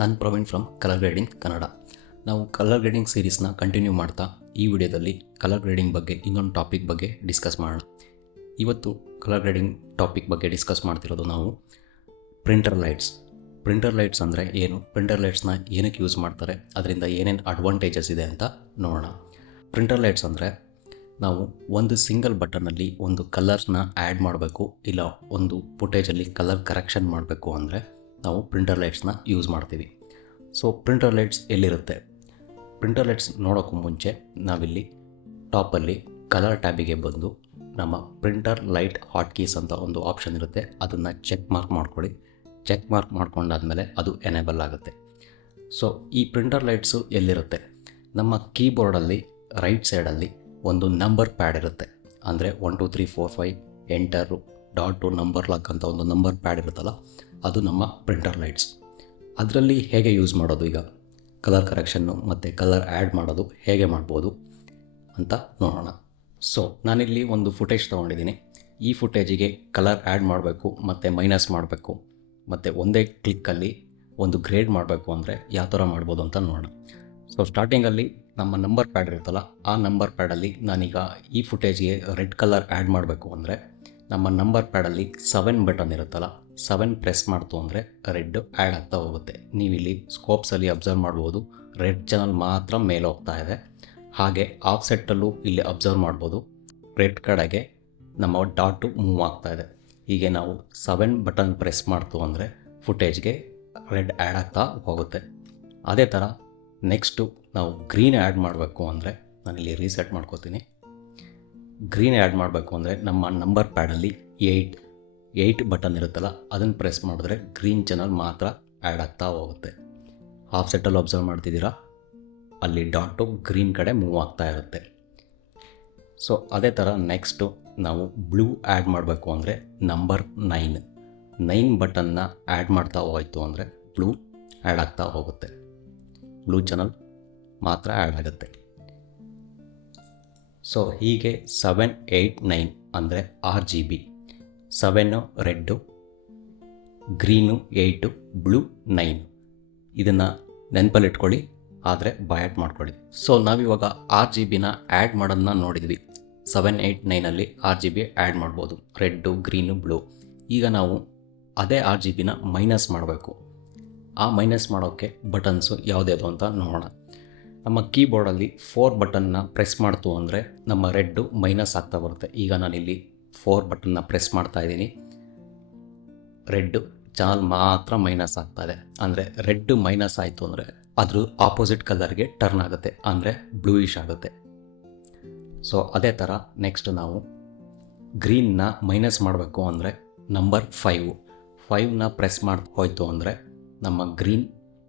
ನಾನು Praveen from colour grading Kannada. ನಾವು colour grading ಸೀರೀಸ್ನ continue ಮಾಡ್ತಾ ಈ ವಿಡಿಯೋದಲ್ಲಿ ಕಲರ್ ಗ್ರೇಡಿಂಗ್ ಬಗ್ಗೆ ಇನ್ನೊಂದು ಟಾಪಿಕ್ ಬಗ್ಗೆ ಡಿಸ್ಕಸ್ ಮಾಡೋಣ. ಇವತ್ತು ಕಲರ್ ಗ್ರೇಡಿಂಗ್ ಟಾಪಿಕ್ ಬಗ್ಗೆ ಡಿಸ್ಕಸ್ ಮಾಡ್ತಿರೋದು ನಾವು ಪ್ರಿಂಟರ್ ಲೈಟ್ಸ್. ಪ್ರಿಂಟರ್ ಲೈಟ್ಸ್ ಅಂದರೆ ಏನು, ಪ್ರಿಂಟರ್ ಲೈಟ್ಸ್ನ ಏನಕ್ಕೆ ಯೂಸ್ ಮಾಡ್ತಾರೆ, ಅದರಿಂದ ಏನೇನು ಅಡ್ವಾಂಟೇಜಸ್ ಇದೆ ಅಂತ ನೋಡೋಣ. ಪ್ರಿಂಟರ್ ಲೈಟ್ಸ್ ಅಂದರೆ ನಾವು ಒಂದು ಸಿಂಗಲ್ ಬಟನ್ನಲ್ಲಿ ಒಂದು ಕಲರ್ಸ್ನ ಆ್ಯಡ್ ಮಾಡಬೇಕು, ಇಲ್ಲ ಒಂದು ಫುಟೇಜಲ್ಲಿ ಕಲರ್ ಕರೆಕ್ಷನ್ ಮಾಡಬೇಕು ಅಂದರೆ ನಾವು ಪ್ರಿಂಟರ್ ಲೈಟ್ಸ್ನ ಯೂಸ್ ಮಾಡ್ತೀವಿ. ಸೊ ಪ್ರಿಂಟರ್ ಲೈಟ್ಸ್ ಎಲ್ಲಿರುತ್ತೆ? ಪ್ರಿಂಟರ್ ಲೈಟ್ಸ್ ನೋಡೋಕ್ಕೂ ಮುಂಚೆ ನಾವಿಲ್ಲಿ ಟಾಪಲ್ಲಿ ಕಲರ್ ಟ್ಯಾಬಿಗೆ ಬಂದು ನಮ್ಮ ಪ್ರಿಂಟರ್ ಲೈಟ್ ಹಾಟ್ ಕೀಸ್ ಅಂತ ಒಂದು ಆಪ್ಷನ್ ಇರುತ್ತೆ, ಅದನ್ನು ಚೆಕ್ ಮಾರ್ಕ್ ಮಾಡ್ಕೊಳ್ಳಿ. ಚೆಕ್ ಮಾರ್ಕ್ ಮಾಡ್ಕೊಂಡಾದ್ಮೇಲೆ ಅದು ಎನೇಬಲ್ ಆಗುತ್ತೆ. ಸೊ ಈ ಪ್ರಿಂಟರ್ ಲೈಟ್ಸು ಎಲ್ಲಿರುತ್ತೆ? ನಮ್ಮ ಕೀಬೋರ್ಡಲ್ಲಿ ರೈಟ್ ಸೈಡಲ್ಲಿ ಒಂದು ನಂಬರ್ ಪ್ಯಾಡ್ ಇರುತ್ತೆ. ಅಂದರೆ 1 2 3 4 5 ಎಂಟರು ಡಾಟು ನಂಬರ್ ಲಾಕ್ ಅಂತ ಒಂದು ನಂಬರ್ ಪ್ಯಾಡ್ ಇರುತ್ತಲ್ಲ, ಅದು ನಮ್ಮ ಪ್ರಿಂಟರ್ ಲೈಟ್ಸ್. ಅದರಲ್ಲಿ ಹೇಗೆ ಯೂಸ್ ಮಾಡೋದು, ಈಗ ಕಲರ್ ಕರೆಕ್ಷನ್ನು ಮತ್ತು ಕಲರ್ ಆ್ಯಡ್ ಮಾಡೋದು ಹೇಗೆ ಮಾಡ್ಬೋದು ಅಂತ ನೋಡೋಣ. ಸೊ ನಾನಿಲ್ಲಿ ಒಂದು ಫುಟೇಜ್ ತೊಗೊಂಡಿದ್ದೀನಿ. ಈ ಫುಟೇಜಿಗೆ ಕಲರ್ ಆ್ಯಡ್ ಮಾಡಬೇಕು ಮತ್ತು ಮೈನಸ್ ಮಾಡಬೇಕು ಮತ್ತು ಒಂದೇ ಕ್ಲಿಕ್ಕಲ್ಲಿ ಒಂದು ಗ್ರೇಡ್ ಮಾಡಬೇಕು ಅಂದರೆ ಯಾವ ಥರ ಮಾಡ್ಬೋದು ಅಂತ ನೋಡೋಣ. ಸೊ ಸ್ಟಾರ್ಟಿಂಗಲ್ಲಿ ನಮ್ಮ ನಂಬರ್ ಪ್ಯಾಡ್ ಇರುತ್ತಲ್ಲ, ಆ ನಂಬರ್ ಪ್ಯಾಡಲ್ಲಿ ನಾನೀಗ ಈ ಫುಟೇಜ್ಗೆ ರೆಡ್ ಕಲರ್ ಆ್ಯಡ್ ಮಾಡಬೇಕು ಅಂದರೆ ನಮ್ಮ ನಂಬರ್ ಪ್ಯಾಡಲ್ಲಿ 7 ಬಟನ್ ಇರುತ್ತಲ್ಲ, 7 ಪ್ರೆಸ್ ಮಾಡ್ತು ಅಂದರೆ ರೆಡ್ ಆ್ಯಡ್ ಆಗ್ತಾ ಹೋಗುತ್ತೆ. ನೀವಿಲ್ಲಿ ಸ್ಕೋಪ್ಸಲ್ಲಿ ಅಬ್ಸರ್ವ್ ಮಾಡ್ಬೋದು, ರೆಡ್ ಚಾನಲ್ ಮಾತ್ರ ಮೇಲೆ ಹೋಗ್ತಾ ಇದೆ. ಹಾಗೆ ಆಫ್ಸೆಟ್ಟಲ್ಲೂ ಇಲ್ಲಿ ಅಬ್ಸರ್ವ್ ಮಾಡ್ಬೋದು, ರೆಡ್ ಕಡೆಗೆ ನಮ್ಮ ಡಾಟು ಮೂವ್ ಆಗ್ತಾ ಇದೆ. ಹೀಗೆ ನಾವು 7 ಬಟನ್ ಪ್ರೆಸ್ ಮಾಡ್ತು ಅಂದರೆ ಫುಟೇಜ್ಗೆ ರೆಡ್ ಆ್ಯಡ್ ಆಗ್ತಾ ಹೋಗುತ್ತೆ. ಅದೇ ಥರ ನೆಕ್ಸ್ಟು ನಾವು ಗ್ರೀನ್ ಆ್ಯಡ್ ಮಾಡಬೇಕು ಅಂದರೆ ನಾನಿಲ್ಲಿ ರೀಸೆಟ್ ಮಾಡ್ಕೋತೀನಿ. ಗ್ರೀನ್ ಆ್ಯಡ್ ಮಾಡಬೇಕು ಅಂದರೆ ನಮ್ಮ ನಂಬರ್ ಪ್ಯಾಡಲ್ಲಿ 8 ಬಟನ್ ಇರುತ್ತಲ್ಲ, ಅದನ್ನು ಪ್ರೆಸ್ ಮಾಡಿದ್ರೆ ಗ್ರೀನ್ ಚಾನಲ್ ಮಾತ್ರ ಆ್ಯಡ್ ಆಗ್ತಾ ಹೋಗುತ್ತೆ. ಆಫ್ಸೆಟ್ಟಲ್ಲಿ ಅಬ್ಸರ್ವ್ ಮಾಡ್ತಿದ್ದೀರಾ, ಅಲ್ಲಿ ಡಾಟು ಗ್ರೀನ್ ಕಡೆ ಮೂವ್ ಆಗ್ತಾ ಇರುತ್ತೆ. ಸೊ ಅದೇ ಥರ ನೆಕ್ಸ್ಟು ನಾವು ಬ್ಲೂ ಆ್ಯಡ್ ಮಾಡಬೇಕು ಅಂದರೆ ನಂಬರ್ 9 ಬಟನ್ನ ಆ್ಯಡ್ ಮಾಡ್ತಾ ಹೋಯಿತು ಅಂದರೆ ಬ್ಲೂ ಆ್ಯಡ್ ಆಗ್ತಾ ಹೋಗುತ್ತೆ. ಬ್ಲೂ ಚಾನಲ್ ಮಾತ್ರ ಆ್ಯಡ್ ಆಗುತ್ತೆ. ಸೊ ಹೀಗೆ 7 8 9 ಅಂದರೆ RGB. 7 red, green 8, blue 9. ಇದನ್ನು ನೆನಪಲ್ಲಿಟ್ಕೊಳ್ಳಿ, ಆದರೆ ಬಯಾಟ್ ಮಾಡ್ಕೊಳ್ಳಿ. ಸೊ ನಾವಿವಾಗ RGBನ ಆ್ಯಡ್ ಮಾಡೋದನ್ನ ನೋಡಿದ್ವಿ. 7 8 9ಅಲ್ಲಿ RGB ಆ್ಯಡ್ ಮಾಡ್ಬೋದು, ರೆಡ್ಡು ಗ್ರೀನು ಬ್ಲೂ. ಈಗ ನಾವು ಅದೇ RGBನ ಮೈನಸ್ ಮಾಡಬೇಕು. ಆ ಮೈನಸ್ ಮಾಡೋಕ್ಕೆ ಬಟನ್ಸು ಯಾವುದ್ಯಾವುದು ಅಂತ ನೋಡೋಣ. ನಮ್ಮ ಕೀಬೋರ್ಡಲ್ಲಿ 4 ಬಟನ್ನ ಪ್ರೆಸ್ ಮಾಡ್ತು ಅಂದರೆ ನಮ್ಮ ರೆಡ್ಡು ಮೈನಸ್ ಆಗ್ತಾ ಬರುತ್ತೆ. ಈಗ ನಾನಿಲ್ಲಿ 4 ಬಟನ್ನ ಪ್ರೆಸ್ ಮಾಡ್ತಾ ಇದ್ದೀನಿ, ರೆಡ್ಡು ಚಾನಲ್ ಮಾತ್ರ ಮೈನಸ್ ಆಗ್ತಾ ಇದೆ. ಅಂದರೆ ರೆಡ್ಡು ಮೈನಸ್ ಆಯಿತು ಅಂದರೆ ಅದ್ರ ಆಪೋಸಿಟ್ ಕಲರ್ಗೆ ಟರ್ನ್ ಆಗುತ್ತೆ, ಅಂದರೆ ಬ್ಲೂಯಿಶ್ ಆಗುತ್ತೆ. ಸೊ ಅದೇ ಥರ ನೆಕ್ಸ್ಟ್ ನಾವು ಗ್ರೀನ್ನ ಮೈನಸ್ ಮಾಡಬೇಕು ಅಂದರೆ ನಂಬರ್ 5ನ ಪ್ರೆಸ್ ಮಾಡಿ ಹೋಯಿತು ಅಂದರೆ ನಮ್ಮ ಗ್ರೀನ್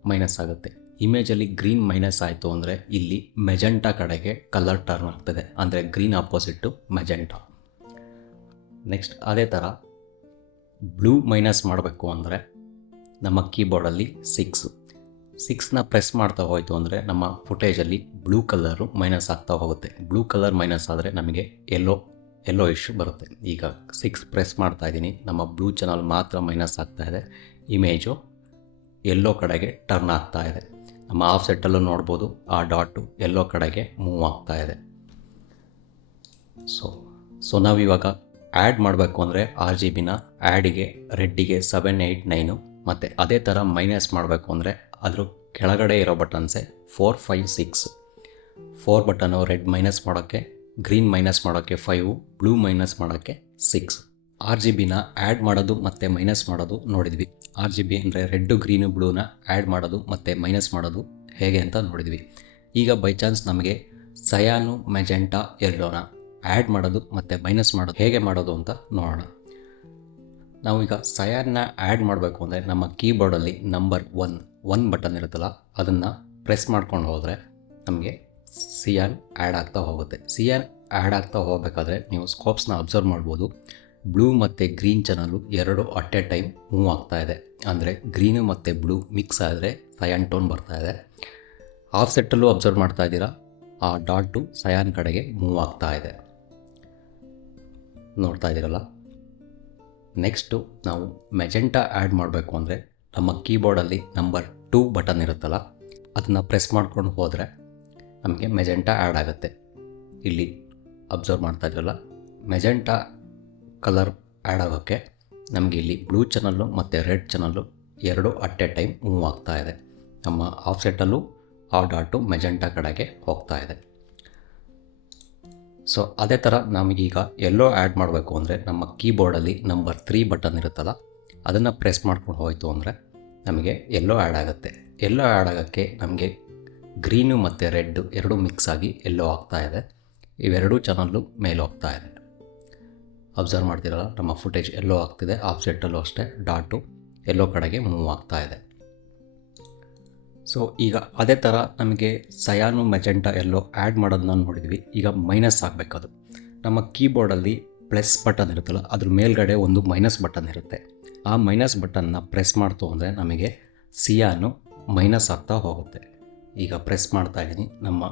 ಮೈನಸ್ ಆಗುತ್ತೆ. ಇಮೇಜಲ್ಲಿ ಗ್ರೀನ್ ಮೈನಸ್ ಆಯಿತು ಅಂದರೆ ಇಲ್ಲಿ ಮೆಜೆಂಟಾ ಕಡೆಗೆ ಕಲರ್ ಟರ್ನ್ ಆಗ್ತದೆ, ಅಂದರೆ ಗ್ರೀನ್ ಆಪೋಸಿಟ್ಟು ಮೆಜೆಂಟಾ. ನೆಕ್ಸ್ಟ್ ಅದೇ ಥರ ಬ್ಲೂ ಮೈನಸ್ ಮಾಡಬೇಕು ಅಂದರೆ ನಮ್ಮ ಕೀಬೋರ್ಡಲ್ಲಿ 6ನ ಪ್ರೆಸ್ ಮಾಡ್ತಾ ಹೋಯಿತು ಅಂದರೆ ನಮ್ಮ ಫುಟೇಜಲ್ಲಿ ಬ್ಲೂ ಕಲರು ಮೈನಸ್ ಆಗ್ತಾ ಹೋಗುತ್ತೆ. ಬ್ಲೂ ಕಲರ್ ಮೈನಸ್ ಆದರೆ ನಮಗೆ ಎಲ್ಲೋ ಇಶ್ಯೂ ಬರುತ್ತೆ. ಈಗ 6 ಪ್ರೆಸ್ ಮಾಡ್ತಾ ಇದ್ದೀನಿ, ನಮ್ಮ ಬ್ಲೂ ಚಾನಲ್ ಮಾತ್ರ ಮೈನಸ್ ಆಗ್ತಾ ಇದೆ, ಇಮೇಜು ಎಲ್ಲೋ ಕಡೆಗೆ ಟರ್ನ್ ಆಗ್ತಾ ಇದೆ. ನಮ್ಮ ಆಫ್ಸೆಟ್ಟಲ್ಲೂ ನೋಡ್ಬೋದು, ಆ ಡಾಟು ಎಲ್ಲೋ ಕಡೆಗೆ ಮೂವ್ ಆಗ್ತಾ ಇದೆ. ಸೊ ನಾವಿವಾಗ ಆ್ಯಡ್ ಮಾಡಬೇಕು ಅಂದರೆ RGBನ ಆ್ಯಡಿಗೆ ರೆಡ್ಡಿಗೆ 7 8 9, ಮತ್ತು ಅದೇ ಥರ ಮೈನಸ್ ಮಾಡಬೇಕು ಅಂದರೆ ಅದ್ರ ಕೆಳಗಡೆ ಇರೋ ಬಟನ್ಸೇ 4 5 6. 4 ಬಟನ್ನು ರೆಡ್ ಮೈನಸ್ ಮಾಡೋಕ್ಕೆ, ಗ್ರೀನ್ ಮೈನಸ್ ಮಾಡೋಕ್ಕೆ 5, ಬ್ಲೂ ಮೈನಸ್ ಮಾಡೋಕ್ಕೆ 6. RGBನ ಆ್ಯಡ್ ಮಾಡೋದು ಮತ್ತು ಮೈನಸ್ ಮಾಡೋದು ನೋಡಿದ್ವಿ. RGB ಅಂದರೆ ರೆಡ್ಡು ಗ್ರೀನು ಬ್ಲೂನ ಆ್ಯಡ್ ಮಾಡೋದು ಮತ್ತು ಮೈನಸ್ ಮಾಡೋದು ಹೇಗೆ ಅಂತ ನೋಡಿದ್ವಿ. ಈಗ ಬೈ ಚಾನ್ಸ್ ನಮಗೆ ಸಯಾನು ಮೆಜೆಂಟಾ ಎಲ್ಲೋನ ಆ್ಯಡ್ ಮಾಡೋದು ಮತ್ತು ಮೈನಸ್ ಮಾಡೋದು ಹೇಗೆ ಮಾಡೋದು ಅಂತ ನೋಡೋಣ. ನಾವೀಗ ಸಯಾನ್ನ ಆ್ಯಡ್ ಮಾಡಬೇಕು ಅಂದರೆ ನಮ್ಮ ಕೀಬೋರ್ಡಲ್ಲಿ ನಂಬರ್ 1 ಬಟನ್ ಇರುತ್ತಲ್ಲ, ಅದನ್ನು ಪ್ರೆಸ್ ಮಾಡ್ಕೊಂಡು ಹೋದರೆ ನಮಗೆ ಸಿಯಾನ್ ಆ್ಯಡ್ ಆಗ್ತಾ ಹೋಗುತ್ತೆ. ಸಿಯಾನ್ ಆ್ಯಡ್ ಆಗ್ತಾ ಹೋಗಬೇಕಾದ್ರೆ ನೀವು ಸ್ಕೋಪ್ಸ್ನ ಅಬ್ಸರ್ವ್ ಮಾಡ್ಬೋದು, ಬ್ಲೂ ಮತ್ತು ಗ್ರೀನ್ ಚಾನಲು ಎರಡು ಅಟ್ ಎ ಟೈಮ್ ಮೂವ್ ಆಗ್ತಾ ಇದೆ. ಅಂದರೆ ಗ್ರೀನು ಮತ್ತು ಬ್ಲೂ ಮಿಕ್ಸ್ ಆದರೆ ಸಯಾನ್ ಟೋನ್ ಬರ್ತಾ ಇದೆ. ಆಫ್ಸೆಟ್ಟಲ್ಲೂ ಅಬ್ಸರ್ವ್ ಮಾಡ್ತಾ ಇದ್ದೀರಾ, ಆ ಡಾಟು ಸಯಾನ್ ಕಡೆಗೆ ಮೂವ್ ಆಗ್ತಾ ಇದೆ, ನೋಡ್ತಾ ಇದ್ದೀರಲ್ಲ. ನೆಕ್ಸ್ಟು ನಾವು ಮೆಜೆಂಟಾ ಆ್ಯಡ್ ಮಾಡಬೇಕು ಅಂದರೆ ನಮ್ಮ ಕೀಬೋರ್ಡಲ್ಲಿ ನಂಬರ್ 2 ಬಟನ್ ಇರುತ್ತಲ್ಲ ಅದನ್ನು ಪ್ರೆಸ್ ಮಾಡ್ಕೊಂಡು ಹೋದರೆ ನಮಗೆ ಮೆಜೆಂಟಾ ಆ್ಯಡ್ ಆಗುತ್ತೆ. ಇಲ್ಲಿ ಅಬ್ಸರ್ವ್ ಮಾಡ್ತಾ ಇದ್ರಲ್ಲ, ಮೆಜೆಂಟಾ ಕಲರ್ ಆ್ಯಡ್ ಆಗೋಕ್ಕೆ ನಮಗೆ ಇಲ್ಲಿ ಬ್ಲೂ ಚಾನಲ್ಲು ಮತ್ತು ರೆಡ್ ಚಾನಲ್ಲು ಎರಡು ಅಟ್ ಎ ಟೈಮ್ ಮೂವ್ ಆಗ್ತಾ ಇದೆ. ನಮ್ಮ ಆಫ್ಸೆಟ್ಟಲ್ಲೂ ಆ ಡಾಟು ಮೆಜೆಂಟಾ ಕಡೆಗೆ ಹೋಗ್ತಾ ಇದೆ. ಸೊ ಅದೇ ಥರ ನಮಗೀಗ ಎಲ್ಲೋ ಆ್ಯಡ್ ಮಾಡಬೇಕು ಅಂದರೆ ನಮ್ಮ ಕೀಬೋರ್ಡಲ್ಲಿ ನಂಬರ್ 3 ಬಟನ್ ಇರುತ್ತಲ್ಲ ಅದನ್ನು ಪ್ರೆಸ್ ಮಾಡ್ಕೊಂಡು ಹೋಯಿತು ಅಂದರೆ ನಮಗೆ ಎಲ್ಲೋ ಆ್ಯಡ್ ಆಗುತ್ತೆ. ಎಲ್ಲೋ ಆ್ಯಡ್ ಆಗೋಕ್ಕೆ ನಮಗೆ ಗ್ರೀನು ಮತ್ತು ರೆಡ್ಡು ಎರಡೂ ಮಿಕ್ಸ್ ಆಗಿ ಎಲ್ಲೋ ಆಗ್ತಾ ಇದೆ. ಇವೆರಡೂ ಚಾನಲ್ಲು ಮೇಲೆ ಹೋಗ್ತಾ ಇದೆ. ಅಬ್ಸರ್ವ್ ಮಾಡ್ತಿರಲ್ಲ, ನಮ್ಮ ಫುಟೇಜ್ ಎಲ್ಲೋ ಆಗ್ತಿದೆ, ಆಫ್ಸೆಟ್ಟಲ್ಲೂ ಅಷ್ಟೇ ಡಾಟು ಎಲ್ಲೋ ಕಡೆಗೆ ಮೂವ್ ಆಗ್ತಾ ಇದೆ. ಸೊ ಈಗ ಅದೇ ಥರ ನಮಗೆ ಸಯಾನು ಮೆಜೆಂಟಾ ಎಲ್ಲೋ ಆ್ಯಡ್ ಮಾಡೋದನ್ನ ನೋಡಿದ್ವಿ. ಈಗ ಮೈನಸ್ ಆಗಬೇಕದು. ನಮ್ಮ ಕೀಬೋರ್ಡಲ್ಲಿ ಪ್ಲಸ್ ಬಟನ್ ಇರುತ್ತಲ್ಲ ಅದ್ರ ಮೇಲ್ಗಡೆ ಒಂದು ಮೈನಸ್ ಬಟನ್ ಇರುತ್ತೆ. ಆ ಮೈನಸ್ ಬಟನ್ನ ಪ್ರೆಸ್ ಮಾಡ್ತು ಅಂದರೆ ನಮಗೆ ಸಿಯಾನು ಮೈನಸ್ ಆಗ್ತಾ ಹೋಗುತ್ತೆ. ಈಗ ಪ್ರೆಸ್ ಮಾಡ್ತಾ ಇದ್ದೀನಿ, ನಮ್ಮ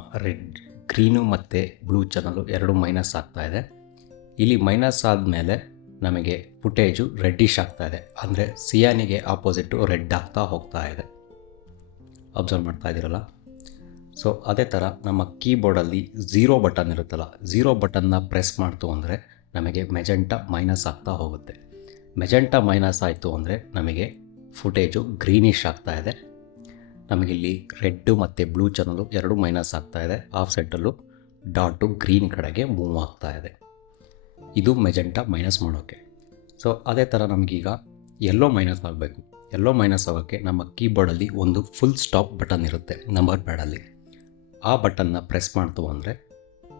ಗ್ರೀನು ಮತ್ತು ಬ್ಲೂ ಚಾನಲ್ಲು ಎರಡು ಮೈನಸ್ ಆಗ್ತಾ ಇದೆ. ಇಲ್ಲಿ ಮೈನಸ್ ಆದಮೇಲೆ ನಮಗೆ ಫುಟೇಜು ರೆಡ್ಡಿಶ್ ಆಗ್ತಾ ಇದೆ, ಅಂದರೆ ಸಿಯಾನಿಗೆ ಆಪೋಸಿಟ್ಟು ರೆಡ್ ಆಗ್ತಾ ಹೋಗ್ತಾ ಇದೆ. ಅಬ್ಸರ್ವ್ ಮಾಡ್ತಾ ಇದ್ದೀರಲ್ಲ. ಸೊ ಅದೇ ಥರ ನಮ್ಮ ಕೀಬೋರ್ಡಲ್ಲಿ 0 ಬಟನ್ ಇರುತ್ತಲ್ಲ, 0 ಬಟನ್ನ ಪ್ರೆಸ್ ಮಾಡ್ತು ಅಂದರೆ ನಮಗೆ ಮೆಜೆಂಟಾ ಮೈನಸ್ ಆಗ್ತಾ ಹೋಗುತ್ತೆ. ಮೆಜೆಂಟಾ ಮೈನಸ್ ಆಯಿತು ಅಂದರೆ ನಮಗೆ ಫುಟೇಜು ಗ್ರೀನಿಶ್ ಆಗ್ತಾ ಇದೆ. ನಮಗಿಲ್ಲಿ ರೆಡ್ಡು ಮತ್ತು ಬ್ಲೂ ಚಾನಲ್ಲು ಎರಡು ಮೈನಸ್ ಆಗ್ತಾ ಇದೆ. ಆಫ್ಸೆಟ್ಟಲ್ಲೂ ಡಾಟು ಗ್ರೀನ್ ಕಡೆಗೆ ಮೂವ್ ಆಗ್ತಾ ಇದೆ. ಇದು ಮೆಜೆಂಟಾ ಮೈನಸ್ ಮಾಡೋಕ್ಕೆ. ಸೊ ಅದೇ ಥರ ನಮಗೀಗ ಎಲ್ಲೋ ಮೈನಸ್ ಆಗಬೇಕು. ಎಲ್ಲೋ ಮೈನಸ್ ಆಗೋಕ್ಕೆ ನಮ್ಮ ಕೀಬೋರ್ಡಲ್ಲಿ ಒಂದು ಫುಲ್ ಸ್ಟಾಪ್ ಬಟನ್ ಇರುತ್ತೆ ನಂಬರ್ ಪ್ಯಾಡಲ್ಲಿ. ಆ ಬಟನ್ನ ಪ್ರೆಸ್ ಮಾಡ್ತು ಅಂದರೆ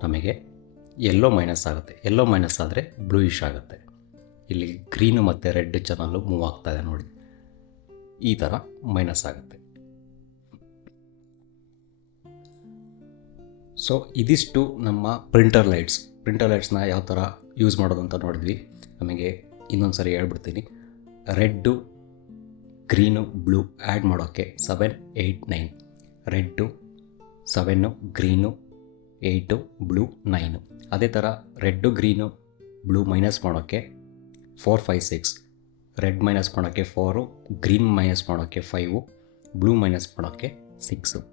ನಮಗೆ ಎಲ್ಲೋ ಮೈನಸ್ ಆಗುತ್ತೆ. ಎಲ್ಲೋ ಮೈನಸ್ ಆದರೆ ಬ್ಲೂಯಿಶ್ ಆಗುತ್ತೆ. ಇಲ್ಲಿ ಗ್ರೀನು ಮತ್ತು ರೆಡ್ ಚಾನಲ್ಲು ಮೂವ್ ಆಗ್ತಾ ಇದೆ ನೋಡಿ, ಈ ಥರ ಮೈನಸ್ ಆಗುತ್ತೆ. ಸೊ ಇದಿಷ್ಟು ನಮ್ಮ ಪ್ರಿಂಟರ್ ಲೈಟ್ಸ್ನ ಯಾವ ಥರ ಯೂಸ್ ಮಾಡೋದು ಅಂತ ನೋಡಿದ್ವಿ. ನಮಗೆ ಇನ್ನೊಂದು ಸರಿ ಹೇಳ್ಬಿಡ್ತೀನಿ. ರೆಡ್ಡು, ಗ್ರೀನು, ಬ್ಲೂ ಆ್ಯಡ್ ಮಾಡೋಕ್ಕೆ 7, 8, 9. Red 7, green 8, blue 9. ಅದೇ ಥರ ರೆಡ್ಡು, ಗ್ರೀನು, ಬ್ಲೂ ಮೈನಸ್ ಮಾಡೋಕ್ಕೆ 4, 5, 6. ರೆಡ್ ಮೈನಸ್ ಮಾಡೋಕ್ಕೆ 4, ಗ್ರೀನ್ ಮೈನಸ್ ಮಾಡೋಕ್ಕೆ 5, ಬ್ಲೂ ಮೈನಸ್ ಮಾಡೋಕ್ಕೆ 6.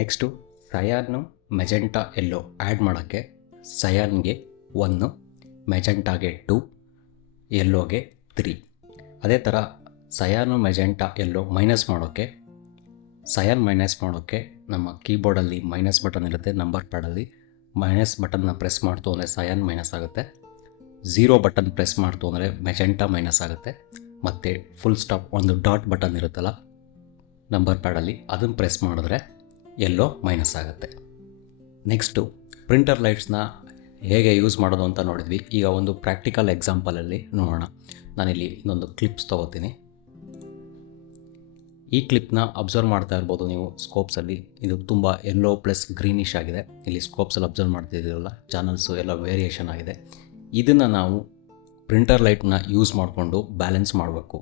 ನೆಕ್ಸ್ಟು ಸಯಾನು ಮೆಜೆಂಟಾ ಎಲ್ಲೋ ಆ್ಯಡ್ ಮಾಡೋಕ್ಕೆ ಸಯಾನ್ಗೆ 1, ಮೆಜೆಂಟಾಗೆ 2, ಎಲ್ಲೋಗೆ 3. ಅದೇ ಥರ ಸಯಾನು ಮೆಜೆಂಟಾ ಎಲ್ಲೋ ಮೈನಸ್ ಮಾಡೋಕ್ಕೆ, ಸಯಾನ್ ಮೈನಸ್ ಮಾಡೋಕ್ಕೆ ನಮ್ಮ ಕೀಬೋರ್ಡಲ್ಲಿ ಮೈನಸ್ ಬಟನ್ ಇರುತ್ತೆ ನಂಬರ್ ಪ್ಯಾಡಲ್ಲಿ. ಮೈನಸ್ ಬಟನ್ನ ಪ್ರೆಸ್ ಮಾಡ್ತು ಅಂದರೆ ಸಯಾನ್ ಮೈನಸ್ ಆಗುತ್ತೆ. 0 ಬಟನ್ ಪ್ರೆಸ್ ಮಾಡ್ತು ಅಂದರೆ ಮೆಜೆಂಟಾ ಮೈನಸ್ ಆಗುತ್ತೆ. ಮತ್ತು ಫುಲ್ ಸ್ಟಾಪ್ ಒಂದು ಡಾಟ್ ಬಟನ್ ಇರುತ್ತಲ್ಲ ನಂಬರ್ ಪ್ಯಾಡಲ್ಲಿ, ಅದನ್ನು ಪ್ರೆಸ್ ಮಾಡಿದ್ರೆ ಎಲ್ಲೋ ಮೈನಸ್ ಆಗುತ್ತೆ. ನೆಕ್ಸ್ಟು ಪ್ರಿಂಟರ್ ಲೈಟ್ಸ್ನ ಹೇಗೆ ಯೂಸ್ ಮಾಡೋದು ಅಂತ ನೋಡಿದ್ವಿ. ಈಗ ಒಂದು ಪ್ರಾಕ್ಟಿಕಲ್ ಎಕ್ಸಾಂಪಲಲ್ಲಿ ನೋಡೋಣ. ನಾನಿಲ್ಲಿ ಇನ್ನೊಂದು ಕ್ಲಿಪ್ಸ್ ತೊಗೋತೀನಿ. ಈ ಕ್ಲಿಪ್ನ ಅಬ್ಸರ್ವ್ ಮಾಡ್ತಾ ಇರ್ಬೋದು ನೀವು ಸ್ಕೋಪ್ಸಲ್ಲಿ. ಇದು ತುಂಬ ಎಲ್ಲೋ ಪ್ಲಸ್ ಗ್ರೀನಿಶ್ ಆಗಿದೆ. ಇಲ್ಲಿ ಸ್ಕೋಪ್ಸಲ್ಲಿ ಅಬ್ಸರ್ವ್ ಮಾಡ್ತಿದ್ದೀರಲ್ಲ, ಚಾನಲ್ಸು ಎಲ್ಲ ವೇರಿಯೇಷನ್ ಆಗಿದೆ. ಇದನ್ನು ನಾವು ಪ್ರಿಂಟರ್ ಲೈಟ್ನ ಯೂಸ್ ಮಾಡಿಕೊಂಡು ಬ್ಯಾಲೆನ್ಸ್ ಮಾಡಬೇಕು.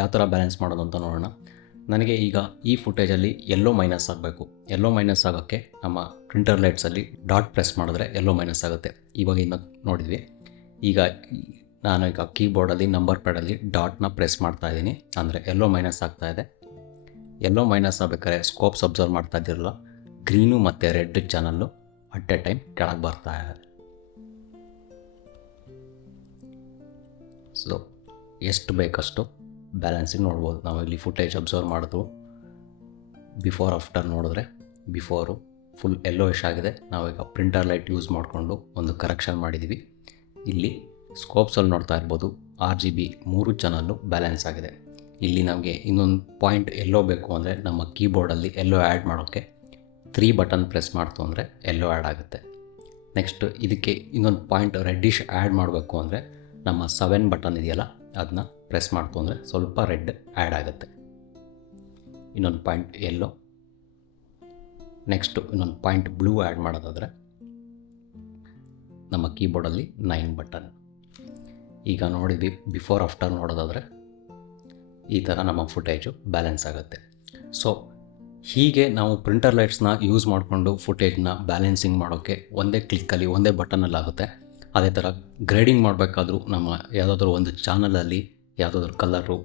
ಯಾವ ಥರ ಬ್ಯಾಲೆನ್ಸ್ ಮಾಡೋದು ಅಂತ ನೋಡೋಣ. ನನಗೆ ಈಗ ಈ ಫುಟೇಜಲ್ಲಿ ಎಲ್ಲೋ ಮೈನಸ್ ಆಗಬೇಕು. ಎಲ್ಲೋ ಮೈನಸ್ ಆಗೋಕ್ಕೆ ನಮ್ಮ ಪ್ರಿಂಟರ್ ಲೈಟ್ಸಲ್ಲಿ ಡಾಟ್ ಪ್ರೆಸ್ ಮಾಡಿದ್ರೆ ಎಲ್ಲೋ ಮೈನಸ್ ಆಗುತ್ತೆ. ಇವಾಗ ಇನ್ನು ನೋಡಿದ್ವಿ. ಈಗ ನಾನು ಈಗ ಕೀಬೋರ್ಡಲ್ಲಿ ನಂಬರ್ ಪ್ಯಾಡಲ್ಲಿ ಡಾಟ್ನ ಪ್ರೆಸ್ ಮಾಡ್ತಾ ಇದ್ದೀನಿ, ಅಂದರೆ ಎಲ್ಲೋ ಮೈನಸ್ ಆಗ್ತಾ ಇದೆ. ಎಲ್ಲೋ ಮೈನಸ್ ಆಗಬೇಕಾದ್ರೆ ಸ್ಕೋಪ್ಸ್ ಅಬ್ಸರ್ವ್ ಮಾಡ್ತಾ ಇದ್ದಿರಲ್ಲ, ಗ್ರೀನು ಮತ್ತು red channel at A time ಕೆಳಗೆ ಬರ್ತಾ ಇದೆ. ಸೊ ಎಷ್ಟು ಬೇಕಷ್ಟು ಬ್ಯಾಲೆನ್ಸಿಂಗ್ ನೋಡ್ಬೋದು. ನಾವು ಇಲ್ಲಿ ಫುಟೇಜ್ ಅಬ್ಸರ್ವ್ ಮಾಡಿದ್ವು. ಬಿಫೋರ್ ಆಫ್ಟರ್ ನೋಡಿದ್ರೆ ಬಿಫೋರು ಫುಲ್ ಎಲ್ಲೋಯಿಶ್ ಆಗಿದೆ. ನಾವೀಗ ಪ್ರಿಂಟರ್ ಲೈಟ್ ಯೂಸ್ ಮಾಡಿಕೊಂಡು ಒಂದು ಕರೆಕ್ಷನ್ ಮಾಡಿದ್ದೀವಿ. ಇಲ್ಲಿ ಸ್ಕೋಪ್ಸಲ್ಲಿ ನೋಡ್ತಾ ಇರ್ಬೋದು RGB 3 ಚಾನಲ್ಲು ಬ್ಯಾಲೆನ್ಸ್ ಆಗಿದೆ. ಇಲ್ಲಿ ನಮಗೆ ಇನ್ನೊಂದು ಪಾಯಿಂಟ್ ಎಲ್ಲೋ ಬೇಕು ಅಂದರೆ ನಮ್ಮ ಕೀಬೋರ್ಡಲ್ಲಿ ಎಲ್ಲೋ ಆ್ಯಡ್ ಮಾಡೋಕ್ಕೆ 3 ಬಟನ್ ಪ್ರೆಸ್ ಮಾಡ್ತು ಅಂದರೆ ಎಲ್ಲೋ ಆ್ಯಡ್ ಆಗುತ್ತೆ. ನೆಕ್ಸ್ಟ್ ಇದಕ್ಕೆ ಇನ್ನೊಂದು ಪಾಯಿಂಟ್ ರೆಡ್ಡಿಶ್ ಆ್ಯಡ್ ಮಾಡಬೇಕು ಅಂದರೆ ನಮ್ಮ 7 ಬಟನ್ ಇದೆಯಲ್ಲ ಅದನ್ನ ಪ್ರೆಸ್ ಮಾಡ್ತು ಅಂದರೆ ಸ್ವಲ್ಪ ರೆಡ್ ಆ್ಯಡ್ ಆಗುತ್ತೆ. ಇನ್ನೊಂದು ಪಾಯಿಂಟ್ ಎಲ್ಲೋ. ನೆಕ್ಸ್ಟು ಇನ್ನೊಂದು ಪಾಯಿಂಟ್ ಬ್ಲೂ ಆ್ಯಡ್ ಮಾಡೋದಾದರೆ ನಮ್ಮ ಕೀಬೋರ್ಡಲ್ಲಿ 9 ಬಟನ್. ಈಗ ನೋಡಿದ್ವಿ. ಬಿಫೋರ್ ಆಫ್ಟರ್ ನೋಡೋದಾದರೆ ಈ ಥರ ನಮ್ಮ ಫುಟೇಜು ಬ್ಯಾಲೆನ್ಸ್ ಆಗುತ್ತೆ. ಸೊ ಹೀಗೆ ನಾವು ಪ್ರಿಂಟರ್ ಲೈಟ್ಸ್ನ ಯೂಸ್ ಮಾಡಿಕೊಂಡು ಫುಟೇಜ್ನ ಬ್ಯಾಲೆನ್ಸಿಂಗ್ ಮಾಡೋಕ್ಕೆ ಒಂದೇ ಕ್ಲಿಕ್ಕಲ್ಲಿ ಒಂದೇ ಬಟನಲ್ಲಾಗುತ್ತೆ. ಅದೇ ಥರ ಗ್ರೇಡಿಂಗ್ ಮಾಡಬೇಕಾದ್ರೂ ನಮ್ಮ ಯಾವುದಾದ್ರೂ ಒಂದು ಚಾನಲಲ್ಲಿ ಯಾವುದಾದ್ರೂ ಕಲರು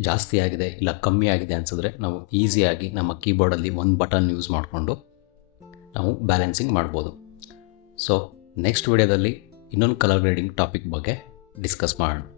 ಜಾಸ್ತಿ ಆಗಿದೆ ಇಲ್ಲ ಕಮ್ಮಿ ಆಗಿದೆ ಅನಿಸಿದ್ರೆ ನಾವು ಈಸಿಯಾಗಿ ನಮ್ಮ ಕೀಬೋರ್ಡಲ್ಲಿ ಒಂದು ಬಟನ್ ಯೂಸ್ ಮಾಡಿಕೊಂಡು ನಾವು ಬ್ಯಾಲೆನ್ಸಿಂಗ್ ಮಾಡ್ಬೋದು. ಸೊ ನೆಕ್ಸ್ಟ್ ವಿಡಿಯೋದಲ್ಲಿ ಇನ್ನೊಂದು ಕಲರ್ ಗ್ರೇಡಿಂಗ್ ಟಾಪಿಕ್ ಬಗ್ಗೆ ಡಿಸ್ಕಸ್ ಮಾಡೋಣ.